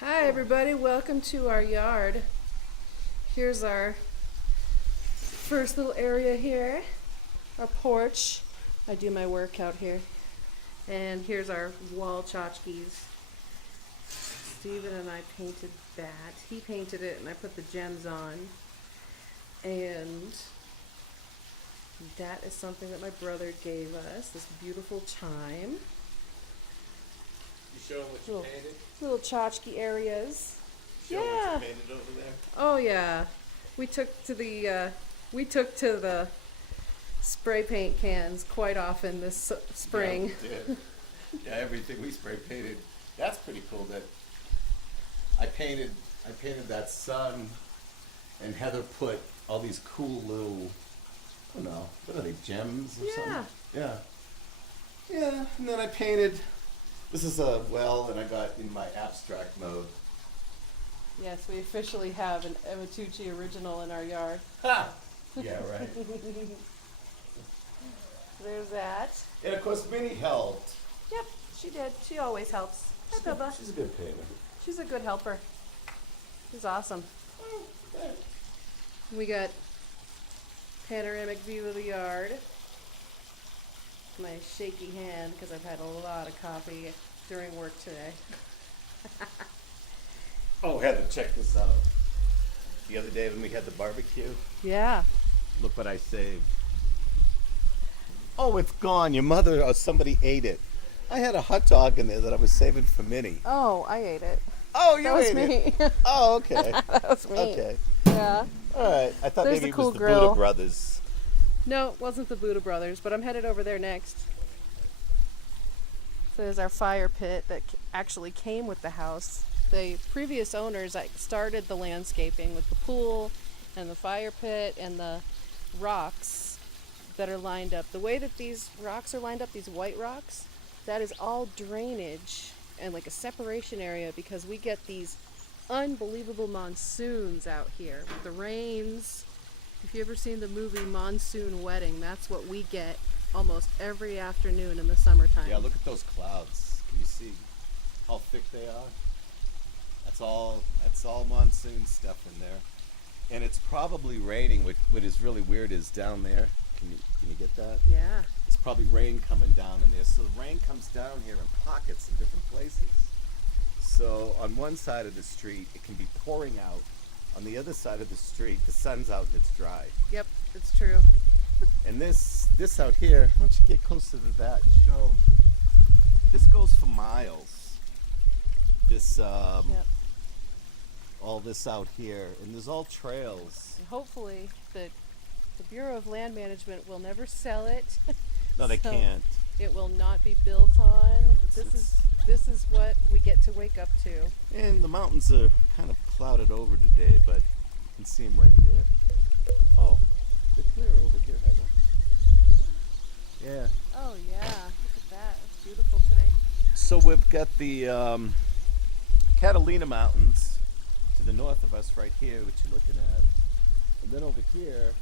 Hi everybody, welcome to our yard. Here's our first little area here, our porch. I do my work out here. And here's our wall tchotchkes. Steven and I painted that. He painted it and I put the gems on. And that is something that my brother gave us, this beautiful chime. You show them what you painted? Little tchotchke areas. Show them what you painted over there? Oh yeah. We took to the spray paint cans quite often this spring. Yeah, we did. Yeah, everything we spray painted. That's pretty cool that I painted that sun, and Heather put all these cool little, I don't know, what are they, gems or something? Yeah. Yeah, and then I painted, this is a well that I got in my abstract mode. Yes, we officially have an Ribbletuccis original in our yard. Ha! Yeah, right. There's that. And of course Minnie helped. Yep, she did. She always helps. Hi, Bubba. She's a good painter. She's a good helper. She's awesome. Okay. We got panoramic view of the yard. My shaky hand because I've had a lot of coffee during work today. Oh, Heather, check this out. The other day when we had the barbecue, Yeah. look what I saved. Oh, it's gone. Your mother or somebody ate it. I had a hot dog in there that I was saving for Minnie. Oh, I ate it. Oh, you That was ate me. it. Oh, okay. That was me. Okay. Yeah. All right. I thought There's maybe the it cool was the grill. Buddha Brothers. No, it wasn't the Buddha Brothers, but I'm headed over there next. So there's our fire pit that actually came with the house. The previous owners started the landscaping with the pool and the fire pit and the rocks that are lined up. The way that these rocks are lined up, these white rocks, that is all drainage and like a separation area because we get these unbelievable monsoons out here with the rains. If you've ever seen the movie Monsoon Wedding, that's what we get almost every afternoon in the summertime. Yeah, look at those clouds. Can you see how thick they are? That's all monsoon stuff in there. And it's probably raining. What is really weird is down there. Can you get that? Yeah. It's probably rain coming down in there. So the rain comes down here in pockets in different places. So on one side of the street, it can be pouring out. On the other side of the street, the sun's out and it's dry. Yep, it's true. And this out here, why don't you get closer to that and show 'em. This goes for miles. This, Yep. all this out here, and there's all trails. And hopefully the Bureau of Land Management will never sell it. No, they So can't. It will not be built on. It's- This is what we get to wake up to. And the mountains are kind of clouded over today, but you can see them right there. Oh, they're clear over here, Heather. Yeah. Oh yeah, look at that. It's beautiful today. So we've got the Catalina Mountains to the north of us right here, which you're looking at. And then over here,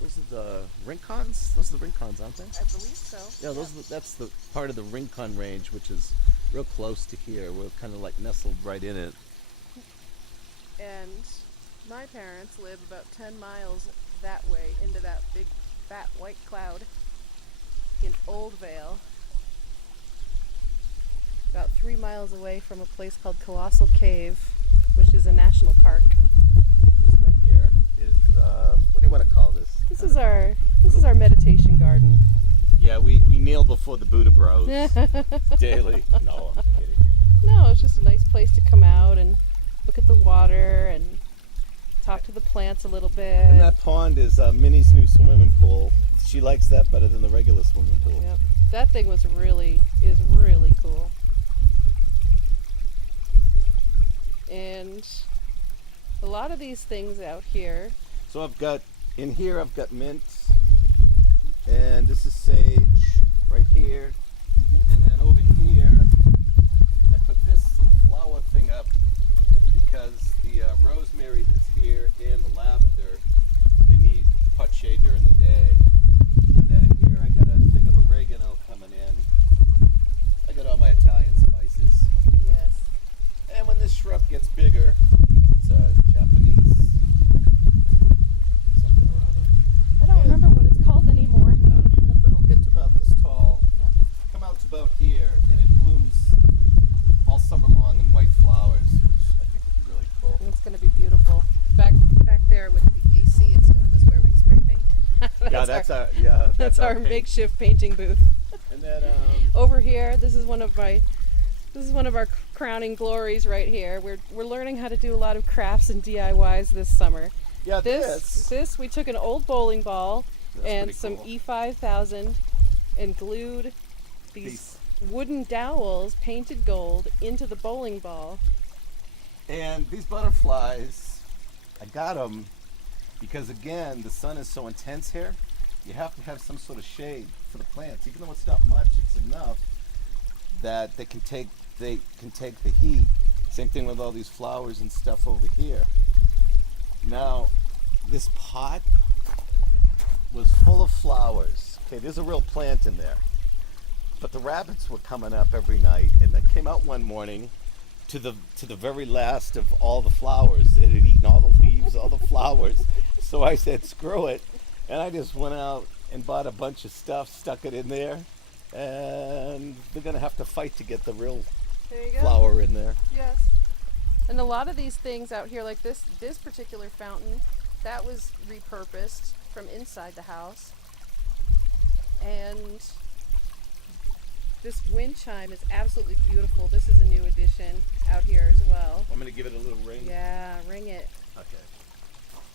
those are the Rincons? Those are the Rincons, aren't they? I believe so. Yeah, that's the part of the Rincon range, which is real close to here. We're kind of like nestled right in it. And my parents live about 10 miles that way into that big fat white cloud in Old Vale. About 3 miles away from a place called Colossal Cave, which is a national park. This right here is, what do you want to call this? This is our meditation garden. Yeah, we kneel before the Buddha Bros daily. No, I'm kidding. No, it's just a nice place to come out and look at the water and talk to the plants a little bit. And that pond is Minnie's new swimming pool. She likes that better than the regular swimming pool. Yep. That thing is really cool. And a lot of these things out here. So I've got mint, and this is sage right here. And then over here, I put this little flower thing up because the rosemary that's here and the lavender, they need hot shade during the day. And then in here I got a thing of oregano coming in. I got all my Italian spices. Yes. shrub gets bigger, it's a Japanese something or other. I don't remember what it's called anymore. I don't either, but it'll get to about this tall, come out to about here, and it blooms all summer long in white flowers, which I think would be really cool. And it's going to be beautiful. Back there with the AC and stuff is where we spray paint. That's our paint. makeshift painting booth. And then Over here, this is one of our crowning glories right here. We're learning how to do a lot of crafts and DIYs this summer. yeah, This we took an old bowling ball That's and pretty some cool. E5000 and glued these wooden dowels painted gold into the bowling ball. And these butterflies, I got them because, again, the sun is so intense here. You have to have some sort of shade for the plants. Even though it's not much, it's enough that they can take the heat. Same thing with all these flowers and stuff over here. Now, this pot was full of flowers. Okay, there's a real plant in there. But the rabbits were coming up every night, and I came out one morning to the very last of all the flowers. It had eaten all the leaves, all the flowers. So I said, screw it. And I just went out and bought a bunch of stuff, stuck it in there, and they're going to have to fight to get the real There you go. flower in there. Yes. And a lot of these things out here, like this particular fountain, that was repurposed from inside the house. And this wind chime is absolutely beautiful. This is a new addition out here as well. Want me to give it a little ring? Yeah, ring it. Okay.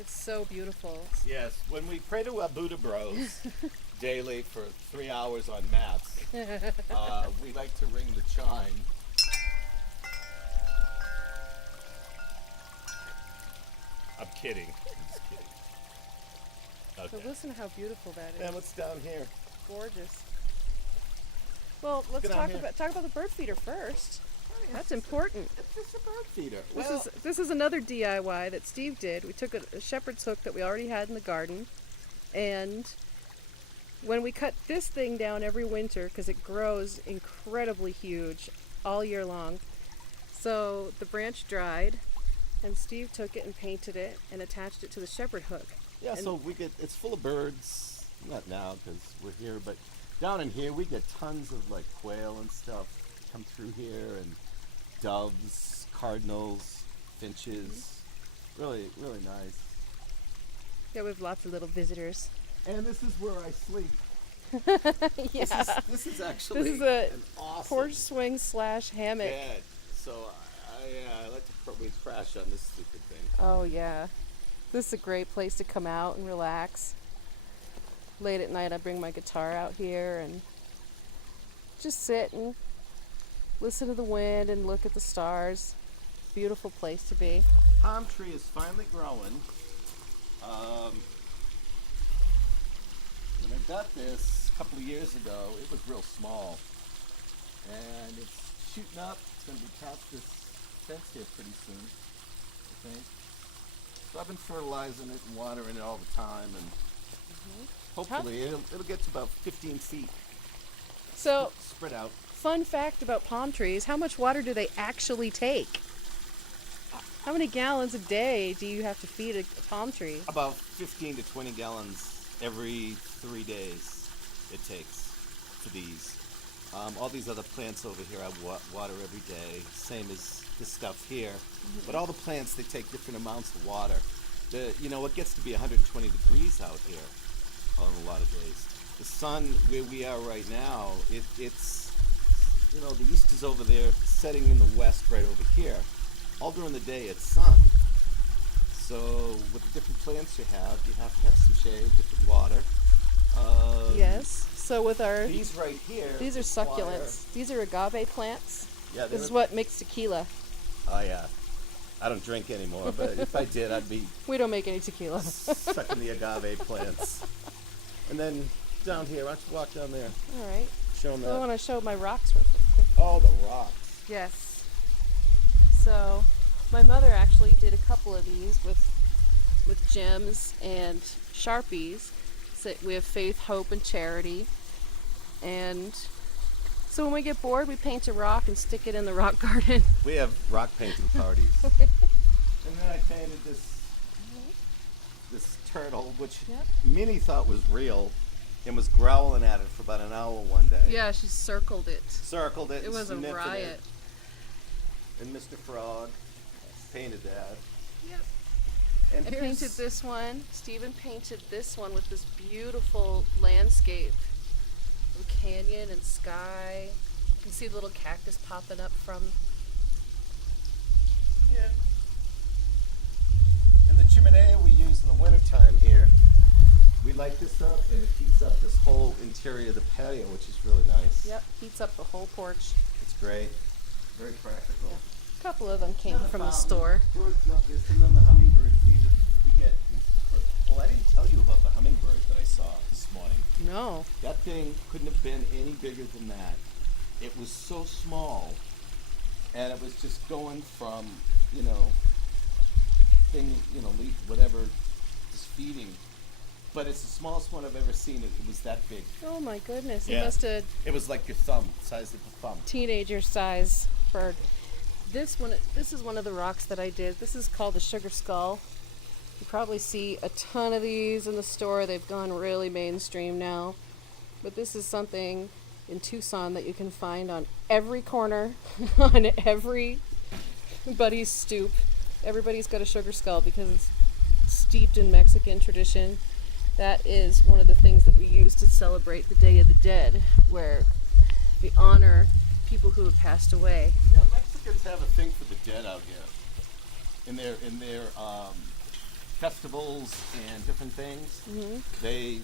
It's so beautiful. Yes, when we pray to our Buddha Bros daily for 3 hours on mats, we like to ring the chime. I'm kidding. I'm just kidding. So Okay. listen to how beautiful that is. And what's down here? Gorgeous. Well, let's Get on here. talk about the bird feeder first. That's important. It's just a bird feeder. This is another DIY that Steve did. We took a shepherd's hook that we already had in the garden, and when we cut this thing down every winter, because it grows incredibly huge all year long, so the branch dried, and Steve took it and painted it and attached it to the shepherd hook. yeah, and- so it's full of birds. Not now because we're here, but down in here we get tons of like quail and stuff come through here, and doves, cardinals, finches. Really, really nice. Yeah, we have lots of little visitors. And this is where I sleep. Yeah. This is actually This is a an awesome porch swing / hammock. bed. So I like to probably crash on this stupid thing. Oh yeah, this is a great place to come out and relax. Late at night I bring my guitar out here and just sit and listen to the wind and look at the stars. Beautiful place to be. Palm tree is finally growing. When I got this a couple of years ago, it was real small. And it's shooting up. It's going to be past this fence here pretty soon, I think. So I've been fertilizing it and watering it all the time, and hopefully it'll get to about 15 feet So, spread out. fun fact about palm trees, how much water do they actually take? How many gallons a day do you have to feed a palm tree? About 15 to 20 gallons every 3 days it takes for these. All these other plants over here I water every day, same as this stuff here. But all the plants, they take different amounts of water. It gets to be 120 degrees out here on a lot of days. The sun, where we are right now, it's the east is over there, setting in the west right over here. All during the day it's sun. So with the different plants you have to have some shade, different water. Yes. So with our These right here. these are require- succulents. These are agave plants. Yeah, This is what makes tequila. Oh yeah. I don't drink anymore, but if I did, I'd be We don't make any tequila. sucking the agave plants. And then down here, why don't you walk down there? All right. Show them I that. want to show my rocks real quick. Oh, the rocks. Yes. So, my mother actually did a couple of these with gems and Sharpies. So we have faith, hope, and charity. And So when we get bored, we paint a rock and stick it in the rock garden. We have rock painting parties. And then I painted this turtle, which Yep. Minnie thought was real and was growling at it for about an hour one day. Yeah, she circled it. Circled it. It was a sniffing riot. it. And Mr. Frog painted that. Yep. And I here's- painted this one. Stephen painted this one with this beautiful landscape of canyon and sky. You can see the little cactus popping up from. Yeah. And the chimney we use in the wintertime here, we light this up and it heats up this whole interior of the patio, which is really nice. Yep, heats up the whole porch. It's great. Very practical. A couple of them came Another from the fountain. store. Birds love this, and then the hummingbird feeder. We get. Oh, I didn't tell you about the hummingbird that I saw this morning. No. That thing couldn't have been any bigger than that. It was so small, and it was just going from, whatever, just feeding. But it's the smallest one I've ever seen. It was that big. Oh my goodness. Yeah. It must have It was like your thumb, size of the thumb. teenager size bird. This is one of the rocks that I did. This is called the sugar skull. You probably see a ton of these in the store. They've gone really mainstream now. But this is something in Tucson that you can find on every corner, on everybody's stoop. Everybody's got a sugar skull because it's steeped in Mexican tradition. That is one of the things that we use to celebrate the Day of the Dead, where we honor people who have passed away. Yeah, Mexicans have a thing for the dead out here. In their festivals and different things. Mm-hmm.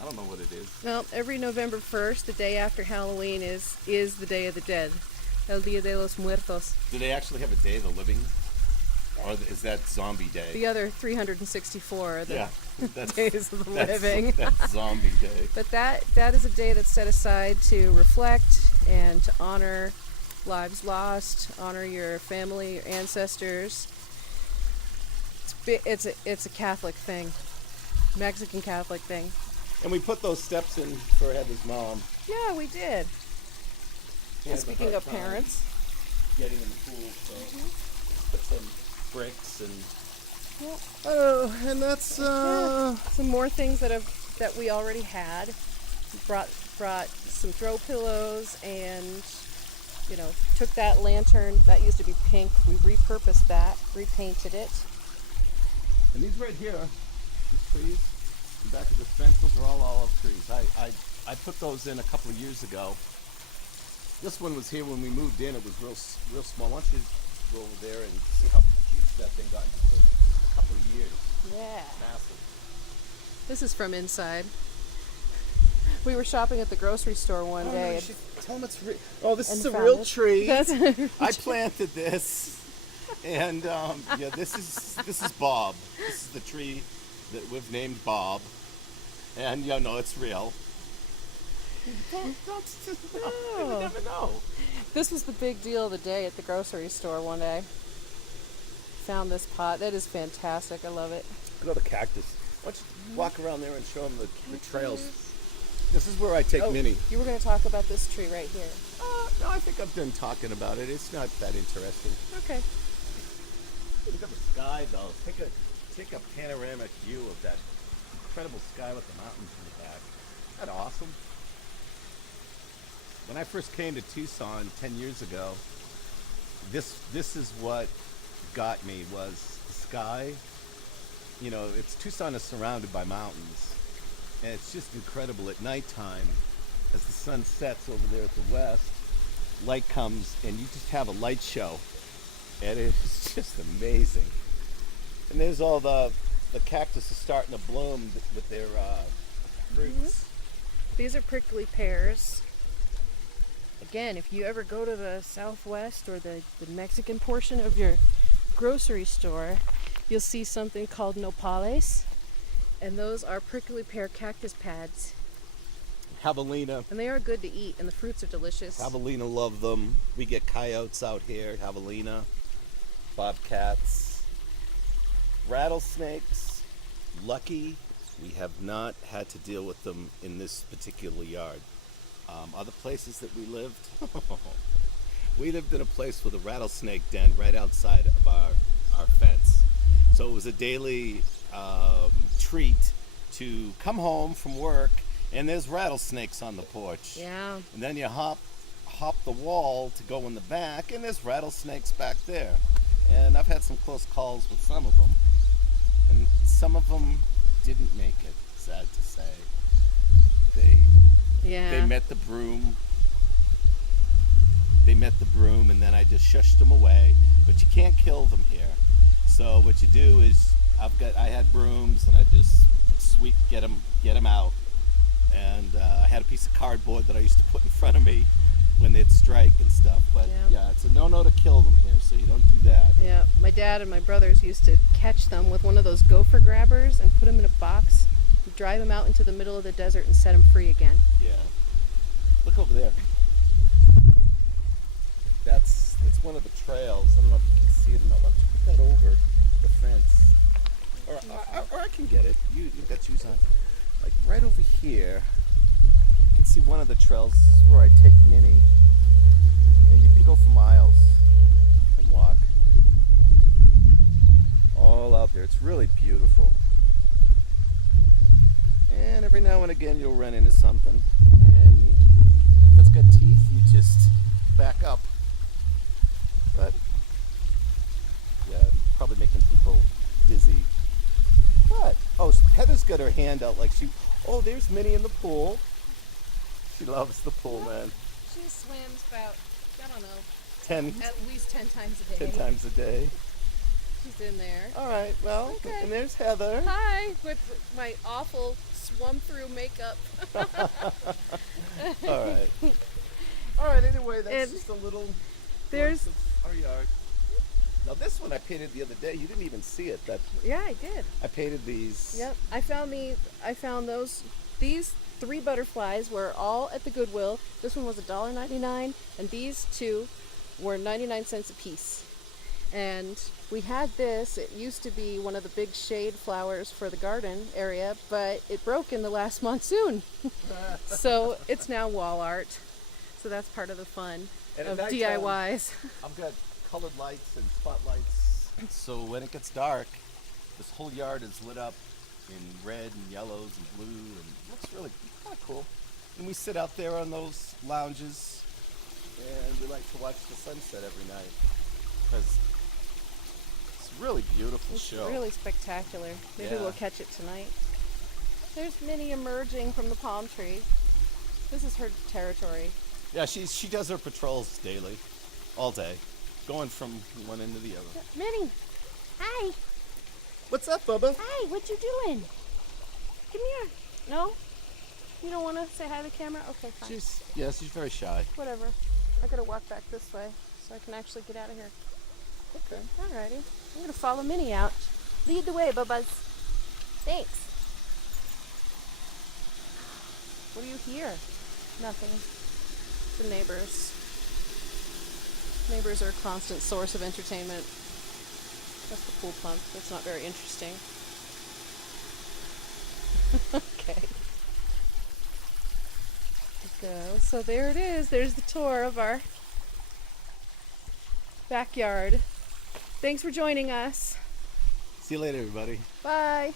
I don't know what it is. Well, every November 1st, the day after Halloween, is the Day of the Dead. El Dia de los Muertos. Do they actually have a Day of the Living? Or is that Zombie Day? The other 364 are the that's, days of the living. That's Zombie Day. But that is a day that's set aside to reflect and to honor lives lost, honor your family, your ancestors. It's a Catholic thing, Mexican Catholic thing. And we put those steps in for Heather's mom. Yeah, we did. She And has a speaking hard of time parents, getting in the pool, so put some bricks and. Yep. Oh, and that's some more things that we already had. Brought some throw pillows and took that lantern that used to be pink. We repurposed that, repainted it. And these right here, these trees, in back of the fence, those are all olive trees. I put those in a couple of years ago. This one was here when we moved in. It was real small. Why don't you go over there and see how huge that thing got in just a couple of years. Yeah. Massive. This is from inside. We were shopping at the grocery store one day. No, you and- should tell them it's real. Oh, this and is a found real it. tree. That's I planted this, and this is Bob. This is the tree that we've named Bob, and it's real. You never know. This was the big deal of the day at the grocery store one day. Found this pot. That is fantastic. I love it. Look at the cactus. Why don't you walk around there and show them the trails? This is where I take Minnie. You were going to talk about this tree right here. No, I think I've done talking about it. It's not that interesting. Okay. Look at the sky, though. Take a panoramic view of that incredible sky with the mountains in the back. Isn't that awesome? When I first came to Tucson 10 years ago, this is what got me, was the sky. Tucson is surrounded by mountains, and it's just incredible at nighttime as the sun sets over there at the west. Light comes, and you just have a light show, and it's just amazing. And there's all the cactus is starting to bloom with their fruits. These are prickly pears. Again, if you ever go to the Southwest or the Mexican portion of your grocery store, you'll see something called nopales, and those are prickly pear cactus pads. Javelina. And they are good to eat, and the fruits are delicious. Javelina love them. We get coyotes out here, javelina, bobcats, rattlesnakes. Lucky we have not had to deal with them in this particular yard. Other places that we lived, we lived in a place with a rattlesnake den right outside of our fence. So it was a daily treat to come home from work and there's rattlesnakes on the porch. Yeah. And then you hop the wall to go in the back and there's rattlesnakes back there. And I've had some close calls with some of them. And some of them didn't make it, sad to say. They met the broom. They met the broom and then I just shushed them away. But you can't kill them here. So what you do is I had brooms and I just get them out. And I had a piece of cardboard that I used to put in front of me when they'd strike and stuff. But yeah, it's a no-no to kill them here, so you don't do that. Yeah, my dad and my brothers used to catch them with one of those gopher grabbers and put them in a box, drive them out into the middle of the desert and set them free again. Yeah. Look over there. That's one of the trails. I don't know if you can see it or not. Why don't you put that over the fence? Or I can get it. You've got shoes on. Like right over here, you can see one of the trails. This is where I take Minnie. And you can go for miles and walk. All out there. It's really beautiful. And every now and again you'll run into something. And if it's got teeth, you just back up. But yeah, probably making people dizzy. What? Oh, Heather's got her hand out like oh, there's Minnie in the pool. She loves the pool, man. She swims about, I don't know, 10 at least 10 times a day. 10 times a day. She's in there. All right, well, Okay. and there's Heather. Hi, with my awful swum through makeup. All right. All right, anyway, that's And just a little there's- glimpse of our yard. Now this one I painted the other day. You didn't even see it. Yeah, I did. I painted these. Yep, I found these 3 butterflies were all at the Goodwill. This one was $1.99, and these 2 were 99 cents a piece. And we had this. It used to be one of the big shade flowers for the garden area, but it broke in the last monsoon. So it's now wall art. So that's part of the fun And of at nighttime, DIYs. I've got colored lights and spotlights, so when it gets dark, this whole yard is lit up in red and yellows and blue, and it looks really kind of cool. And we sit out there on those lounges, and we like to watch the sunset every night because it's a really beautiful It's show. really spectacular. Maybe Yeah. we'll catch it tonight. There's Minnie emerging from the palm tree. This is her territory. Yeah, she does her patrols daily, all day, going from one end to the other. Minnie, hi. What's up, Bubba? Hi, what you doing? Come here. No? You don't want to say hi to the camera? Okay, fine. She's very shy. Whatever. I gotta walk back this way so I can actually get out of here. Okay. Alrighty. I'm gonna follow Minnie out. Lead the way, Bubba's. Thanks. What do you hear? Nothing. The neighbors. Neighbors are a constant source of entertainment. That's the pool pump. That's not very interesting. Okay. Go. So there it is. There's the tour of our backyard. Thanks for joining us. See you later, everybody. Bye.